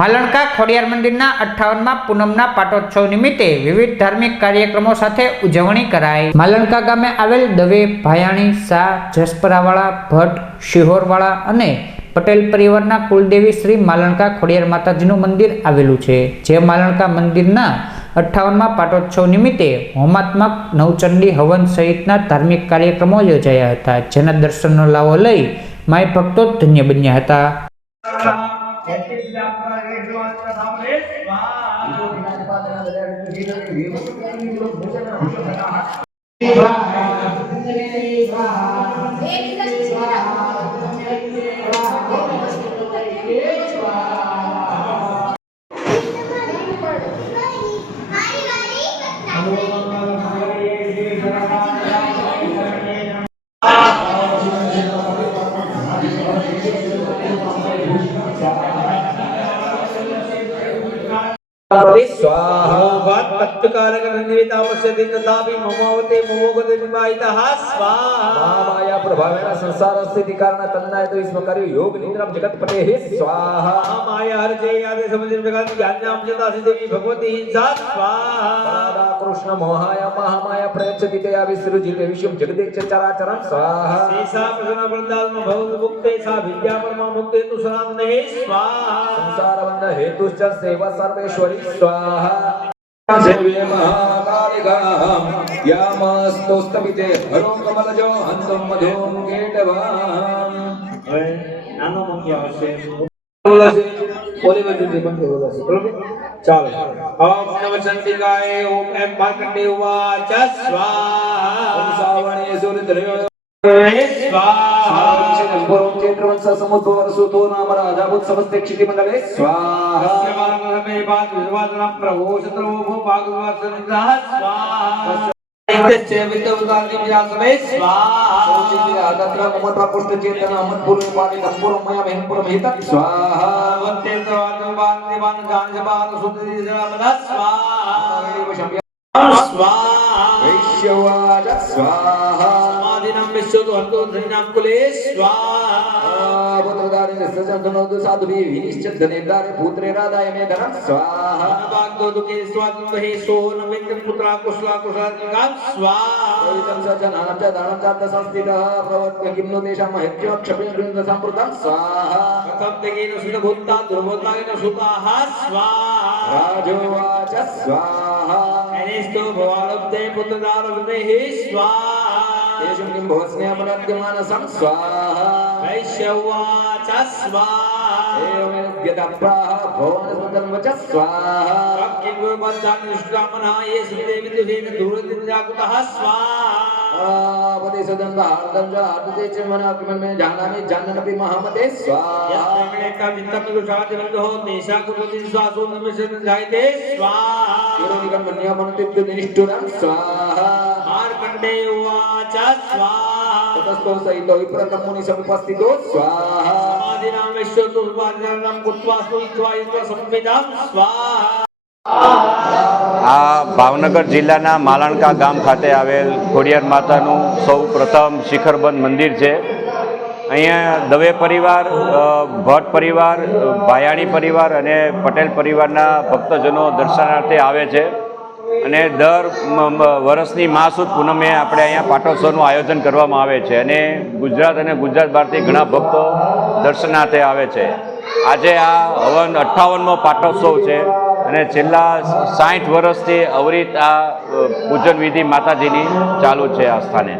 માલણકા ખોડિયાર મંદિરના 58મા પૂનમના પાટોત્સવ નિમિત્તે વિવિધ ધાર્મિક કાર્યક્રમો સાથે ઉજવણી કરાઈ। માલણકા ગામે આવેલ દવે, ભાયાણી, શાહ, જસપરાવાળા, ભટ્ટ, શિહોરવાળા અને પટેલ પરિવારના કુલદેવી શ્રી માલણકા ખોડિયાર માતાજીનું મંદિર આવેલું છે, જે માલણકા મંદિરના 58મા પાટોત્સવ નિમિત્તે હોમાત્મક, નવચંડી હવન સહિતના ધાર્મિક કાર્યક્રમો યોજાયા હતા, જેના દર્શનનો લાવો લઈ માય ભક્તો ધન્ય બન્યા હતા। स्वाहा पत्तकारकनिवेतावस्य ममोवते ममोगते निवाहितः स्वाहा माया प्रभावेण संसार स्थिति कारण तन्नाय तो इसमें कार्य योग निद्रा जगतपते स्वाहा माया हरजे यादे समुद्र जगत ज्ञानाम जता देवी भगवती हिंसा स्वाहा कृष्ण मोहाया महामाया प्रयच्छति तया विसृजिते विश्वं जगदेक चराचरं स्वाहा शेषा प्रसन्न वृंदावन भव मुक्ते सा विद्या परमा मुक्ते तु सनातने स्वाहा संसार बंध हेतुश्च सेवा सर्वेश्वरी स्वाहा सेवे महाकालिकां यामस्तोस्तविते हरों कमलजो हंतं मधुं केटवां नानो मुख्य आवश्य बोलासे बोले बजू दीपन के बोलासे बरोबर चलो ओम नमः चंडिकाय ओम एम मार्कंडे उवाच स्वाहा ओम सावणे सूर्यद्रयो स्वाहा पूर्वं चैत्रवंश समुद्भव सुतो नाम राजाभूत समस्ते क्षिति मंडले स्वाहा स्यमानमे बात विवादना प्रभो शत्रो भो भागवतनिग्रह स्वाहा इत्यस्य विद्युतादि व्यासवे स्वाहा सोचिते आगत्र ममत्वा पुष्ट चेतन अमन पूर्व पाणि संपूर्ण मया महिपुरम हित स्वाहा वन्ते स्वादवान देवान जानजबान सुधि जनामदा स्वाहा स्वाहा वैश्यवाज स्वाहा समाधिनं विश्वतो हंतो धनिनां कुले स्वाहा पुत्रदारिने सजनधनो साधुभि विनिश्चित धनेदारे पुत्रे राधाय मे धनं स्वाहा भागो दुखे स्वादं हे सोन मित्र पुत्रा कुशला कुशलादिगां स्वाहा एतं सजनानां च दानं च संस्थितः प्रवर्त्य किम्नो तेषां महत्य क्षपेन्द्र संप्रतं स्वाहा कथं तेन सुधभूता दुर्भूतायन सुताः स्वाहा राजोवाच स्वाहा अनिष्टो भवालब्धे पुत्रदारब्धे स्वाहा तेषु किं भवस्नेहमनद्यमानसं स्वाहा वैश्यवाच स्वाहा एवमेद्यदप्राह भवनस्मृतं वच स्वाहा किं बद्धान् निष्कामनः ये श्रीदेवी दुहेन दूरदिनजाकुतः स्वाहा पदे सदन भारतं च आदते च मनाकिमं मे जानामि जाननपि महामते स्वाहा यस्मिन् का वित्तं दुषाति बन्धो देशा कुरुति स्वासो नमिषन् जायते स्वाहा योनिकं मन्यमनतिप्त निष्ठुरं स्वाहा मार्कण्डे उवाच स्वाहा ततस्तो सहितो विप्रतं मुनि समुपस्थितो स्वाहा समाधिनां विश्वतो उपाधिनां कुत्वा स्त्वा यत्र संविदां स्वाहा। આ ભાવનગર જિલ્લાના માલણકા ગામ ખાતે આવેલ ખોડિયાર માતાનું સૌ પ્રથમ શિખરબંધ મંદિર છે। અહીંયા દવે પરિવાર, ભટ્ટ પરિવાર, ભાયાણી પરિવાર અને પટેલ પરિવારના ભક્તજનો દર્શનાર્થે આવે છે અને દર વર્ષની માસુદ પૂનમે આપણે અહીંયા પાટોત્સવનું આયોજન કરવામાં આવે છે અને ગુજરાત અને ગુજરાત બહારથી ઘણા ભક્તો દર્શનાર્થે આવે છે। આજે આ 58મો પાટોત્સવ છે અને છેલ્લા 60 વર્ષથી અવિરત આ પૂજન વિધિ માતાજીની ચાલુ છે આ સ્થાને।